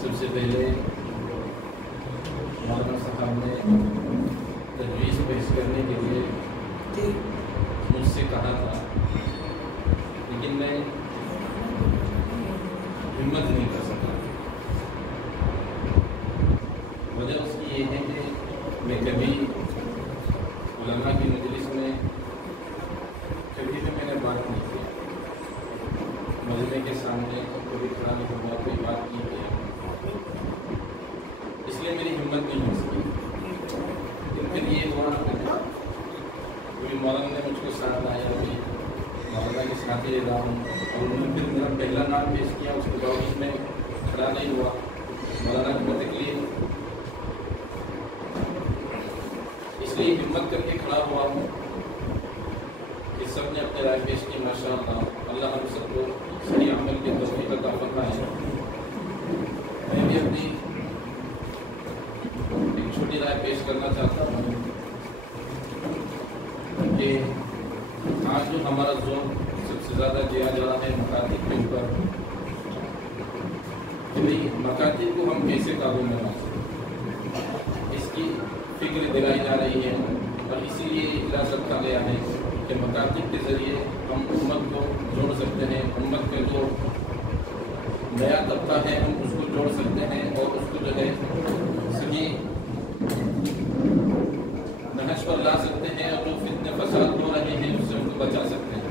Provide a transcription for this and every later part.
सबसे पहले मौलाना साहब ने तजवीज़ पेश करने के लिए मुझसे कहा था, लेकिन मैं हिम्मत नहीं कर सका। वजह उसकी ये है कि मैं कभी उलमा की मजलिस में कभी भी मैंने बात नहीं की, मजमे के सामने कभी खड़ा नहीं हुआ, कोई बात नहीं की, इसलिए मेरी हिम्मत नहीं हो सकी। लेकिन फिर ये हुआ कभी मौलाना ने मुझको साथ लाया, अभी मौलाना के साथ ही रहा हूँ, और उन्होंने फिर मेरा पहला नाम पेश किया, उसके बावजूद मैं खड़ा नहीं हुआ। मौलाना को तकलीफ, इसलिए हिम्मत करके खड़ा हुआ हूँ कि सब ने अपने राय पेश की। माशाअल्लाह, अल्लाह हम सबको सही अमल के तौफीक अता फरमाए। मैं भी अपनी एक छोटी राय पेश करना चाहता हूँ कि आज जो हमारा जोर सबसे ज़्यादा दिया जा रहा है मकातिब के ऊपर, कि भाई मकातिब को हम कैसे काबू में ला सकते, इसकी फिक्र दिलाई जा रही है। और इसीलिए इजलास रखा गया है कि मकातिब के ज़रिए हम उम्मत को जोड़ सकते हैं, उम्मत के जो नया तबका है हम उसको जोड़ सकते हैं और उसको जो है सही नहज पर ला सकते हैं, और जो फितने फसाद हो रहे हैं उससे उनको बचा सकते हैं।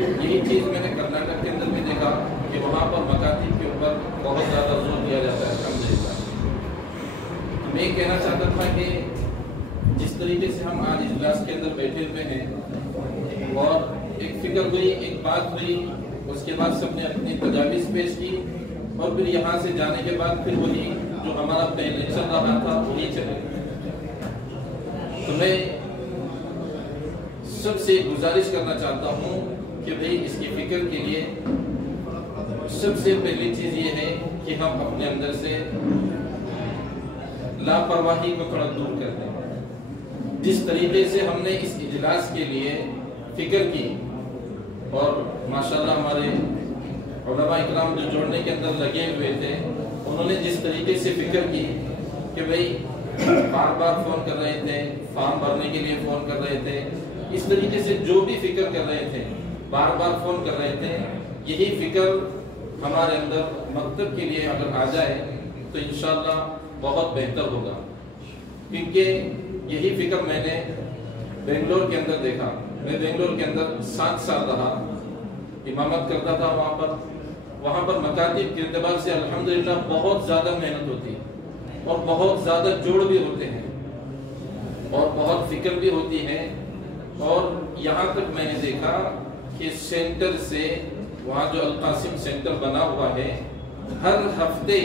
यही चीज़ मैंने कर्नाटक के अंदर भी देखा कि वहाँ पर मकातिब के ऊपर बहुत ज़्यादा जोर दिया जाता है। अल्हम्दुलिल्लाह, मैं कहना चाहता था कि जिस तरीके से हम आज इजलास के अंदर बैठे हुए हैं और एक फिक्र हुई, एक बात हुई, उसके बाद सबने अपनी तजावीज़ पेश की, और फिर यहाँ से जाने के बाद फिर वही जो हमारा पहले चल रहा था वही चले। तो मैं सबसे गुजारिश करना चाहता हूँ कि भाई इसकी फिक्र के लिए सबसे पहली चीज़ ये है कि हम अपने अंदर से लापरवाही को थोड़ा दूर कर दें। जिस तरीके से हमने इस इजलास के लिए फिक्र की, और माशाल्लाह हमारे उलमा इकराम जो जोड़ने के अंदर लगे हुए थे, उन्होंने जिस तरीके से फिक्र की कि भाई बार बार फ़ोन कर रहे थे, फॉर्म भरने के लिए फ़ोन कर रहे थे, इस तरीके से जो भी फिक्र कर रहे थे, बार बार फ़ोन कर रहे थे, यही फिक्र हमारे अंदर मकतब के लिए अगर आ जाए तो इंशाअल्लाह बहुत बेहतर होगा। क्योंकि यही फिक्र मैंने बेंगलोर के अंदर देखा। मैं बेंगलोर के अंदर 7 साल रहा, इमामत करता था वहाँ पर मकातिब के एतबार से अल्हम्दुलिल्लाह बहुत ज़्यादा मेहनत होती है, और बहुत ज़्यादा जोड़ भी होते हैं, और बहुत फिक्र भी होती है। और यहाँ तक मैंने देखा कि सेंटर से, वहाँ जो अल-कासिम सेंटर बना हुआ है, हर हफ्ते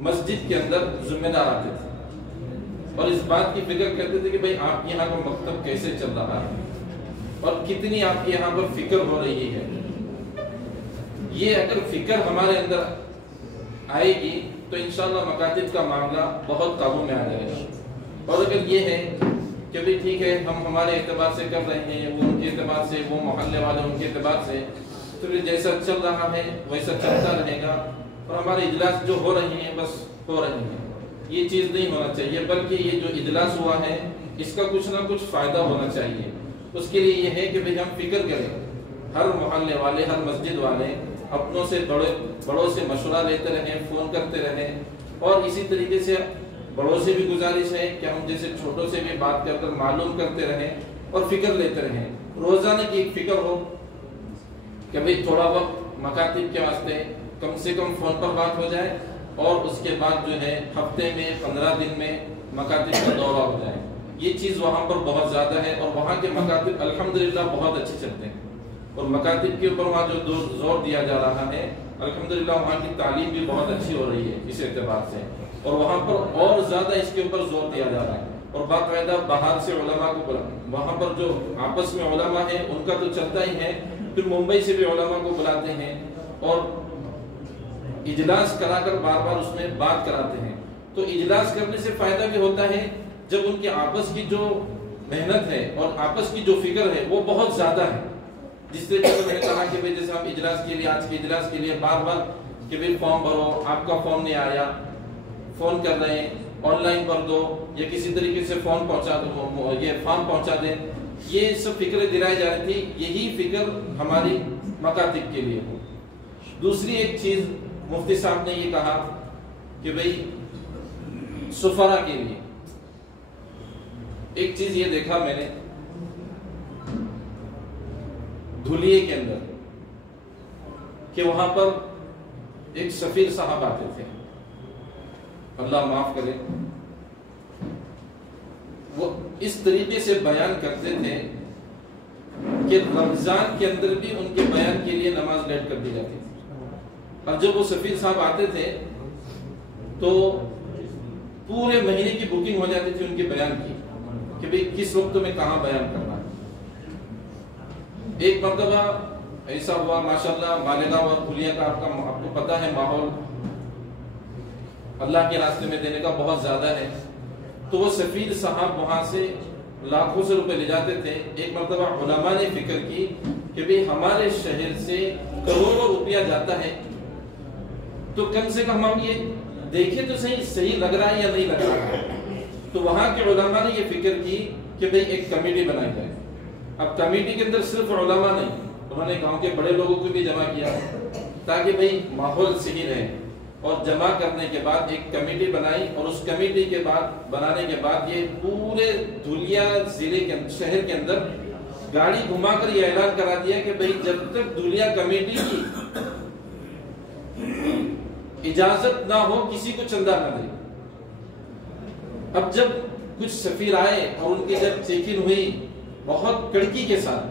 मस्जिद के अंदर ज़िम्मेदार आते थे और इस बात की फिक्र करते थे कि भाई आपके यहाँ का मकतब कैसे चल रहा है और कितनी आपके यहाँ पर फिक्र हो रही है। ये अगर फिक्र हमारे अंदर आएगी तो इंशाअल्लाह मकातिब का मामला बहुत काबू में आ जाएगा। और अगर ये है कि भाई ठीक है हम हमारे एतबार से कर रहे हैं, वो उनके एतबार से, वो मोहल्ले वाले उनके एतबार से, तो फिर जैसा चल रहा है वैसा चलता रहेगा, और हमारे इजलास जो हो रही हैं बस हो रही हैं। ये चीज़ नहीं होना चाहिए, बल्कि ये जो इजलास हुआ है इसका कुछ ना कुछ फ़ायदा होना चाहिए। उसके लिए ये है कि भाई हम फिक्र करें, हर मोहल्ले वाले, हर मस्जिद वाले अपनों से बड़ों से मशवरा लेते रहें, फ़ोन करते रहें, और इसी तरीके से बड़ों से भी गुजारिश है कि हम जैसे छोटों से भी बात कर मालूम करते रहें और फिक्र लेते रहें। रोज़ाना की एक फिक्र हो कि भाई थोड़ा वक्त मकातिब के वास्ते कम से कम फ़ोन पर बात हो जाए, और उसके बाद जो है हफ्ते में 15 दिन में मकातिब का दौरा हो जाए। ये चीज़ वहाँ पर बहुत ज़्यादा है, और वहाँ के मकातिब अल्हम्दुलिल्लाह बहुत अच्छे चलते हैं, और मकातिब के ऊपर वहाँ जो जोर दिया जा रहा है अल्हम्दुलिल्लाह वहाँ की तालीम भी बहुत अच्छी हो रही है इस एतबार से, और वहाँ पर और ज़्यादा इसके ऊपर जोर दिया जा रहा है। اور باقاعدہ باہر سے علماء کو بلا، وہاں پر جو آپس میں علماء ہیں ان کا تو چلتا ہی ہے، پھر ممبئی سے بھی علماء کو بلاتے ہیں اور اجلاس کرا کر بار بار اس میں بات کراتے ہیں۔ تو اجلاس کرنے سے فائدہ بھی ہوتا ہے جب ان کے آپس کی جو محنت ہے اور آپس کی جو فکر ہے وہ بہت زیادہ ہے، جس طرح میں نے کہا کہ جیسے ہم اجلاس کے لیے، آج کے اجلاس کے لیے بار بار کہ بھائی فارم بھرو، آپ کا فارم نہیں آیا، فون کر رہے ہیں، آن لائن بھر دو یا کسی طریقے سے فون پہنچا دو، یہ فارم پہنچا دیں، یہ سب فکریں دلائی جا رہی تھی، یہی فکر ہماری مکاتب کے لیے ہو۔ دوسری ایک چیز مفتی صاحب نے یہ کہا کہ بھئی سفرا کے لیے ایک چیز یہ دیکھا میں نے دھلیے کے اندر کہ وہاں پر ایک سفیر صاحب آتے تھے، اللہ معاف کرے، وہ اس طریقے سے بیان کرتے تھے کہ رمضان کے اندر بھی ان کے بیان کے لیے نماز لیٹ کر دی جاتی تھی۔ اب جب وہ سفیر صاحب آتے تھے تو پورے مہینے کی بکنگ ہو جاتی تھی ان کے بیان کی کہ بھئی کس وقت میں کہاں بیان کرنا ہے۔ ایک مرتبہ ایسا ہوا، ماشاءاللہ مالیگاؤں اور دھلیے کا آپ کو پتہ ہے ماحول اللہ کے راستے میں دینے کا بہت زیادہ ہے، تو وہ سفیر صاحب وہاں سے لاکھوں سے روپے لے جاتے تھے۔ ایک مرتبہ علماء نے فکر کی کہ بھئی ہمارے شہر سے کروڑوں روپیہ جاتا ہے، تو کم سے کم ہم یہ دیکھیں تو صحیح لگ رہا ہے یا نہیں لگ رہا ہے۔ تو وہاں کے علماء نے یہ فکر کی کہ بھئی ایک کمیٹی بنائی جائے۔ اب کمیٹی کے اندر صرف علماء نہیں، انہوں نے گاؤں کے بڑے لوگوں کو بھی جمع کیا تاکہ بھئی ماحول صحیح رہے، اور جمع کرنے کے بعد ایک کمیٹی بنائی، اور اس کمیٹی کے بعد بنانے کے بعد یہ پورے دھلیا ضلع کے شہر کے اندر گاڑی گھما کر یہ اعلان کرا دیا کہ بھئی جب تک دھلیا کمیٹی کی اجازت نہ ہو کسی کو چندہ نہ دے۔ اب جب کچھ سفیر آئے اور ان کی جب چیکنگ ہوئی بہت کڑکی کے ساتھ،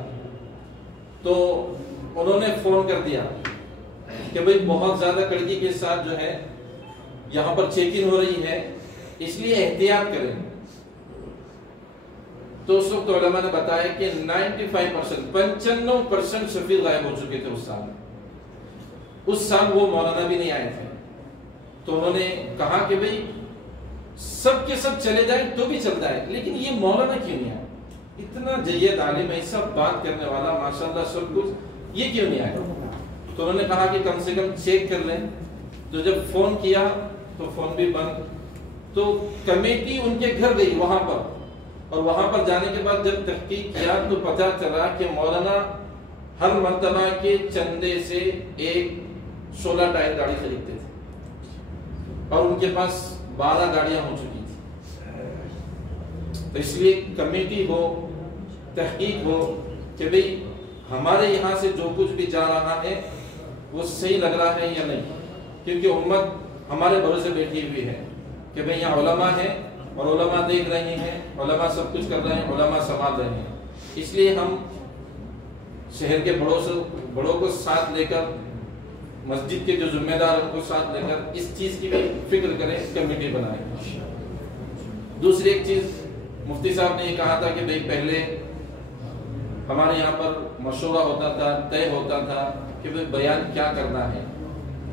تو انہوں نے فون کر دیا کہ بھئی بہت زیادہ کڑکی کے ساتھ جو ہے یہاں پر چیکنگ ہو رہی ہے، اس لیے احتیاط کریں۔ تو اس وقت علماء نے بتایا کہ 95% سفیر غائب ہو چکے تھے اس سال وہ مولانا بھی نہیں آئے تھے۔ تو انہوں نے کہا کہ بھئی سب کے سب چلے جائیں تو بھی چلتا ہے، لیکن یہ مولانا کیوں نہیں آیا؟ اتنا جید عالم ہے، سب بات کرنے والا، ماشاءاللہ سب کچھ، یہ کیوں نہیں آیا؟ تو انہوں نے کہا کہ کم سے کم چیک کر لیں۔ تو جب فون کیا تو فون بھی بند، تو کمیٹی ان کے گھر گئی وہاں پر، اور وہاں پر جانے کے بعد جب تحقیق کیا تو پتہ چلا کہ مولانا ہر مرتبہ کے چندے سے ایک 16 ٹائر گاڑی خریدتے تھے، اور ان کے پاس 12 گاڑیاں ہو چکی تھی۔ تو اس لیے کمیٹی ہو، تحقیق ہو کہ بھئی ہمارے یہاں سے جو کچھ بھی جا رہا ہے وہ صحیح لگ رہا ہے یا نہیں، کیونکہ امت ہمارے بھروسے بیٹھی ہوئی ہے کہ بھئی یہاں علماء ہیں اور علماء دیکھ رہے ہیں، علماء سب کچھ کر رہے ہیں، علماء سنبھال رہے ہیں۔ اس لیے ہم شہر کے بڑوں کو ساتھ لے کر، مسجد کے جو ذمہ دار ان کو ساتھ لے کر اس چیز کی بھی فکر کریں، کمیٹی بنائیں۔ دوسری ایک چیز مفتی صاحب نے یہ کہا تھا کہ بھئی پہلے ہمارے یہاں پر مشورہ ہوتا تھا، طے ہوتا تھا کہ بھئی بیان کیا کرنا ہے،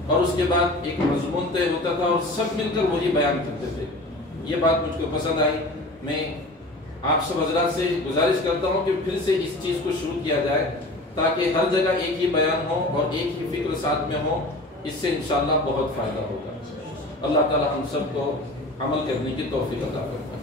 اور اس کے بعد ایک مضمون طے ہوتا تھا اور سب مل کر وہی بیان کرتے تھے۔ یہ بات مجھ کو پسند آئی۔ میں آپ سب حضرات سے گزارش کرتا ہوں کہ پھر سے اس چیز کو شروع کیا جائے تاکہ ہر جگہ ایک ہی بیان ہو اور ایک ہی فکر ساتھ میں ہو، اس سے انشاءاللہ بہت فائدہ ہوگا۔ اللہ تعالی ہم سب کو عمل کرنے کی توفیق عطا فرمائے۔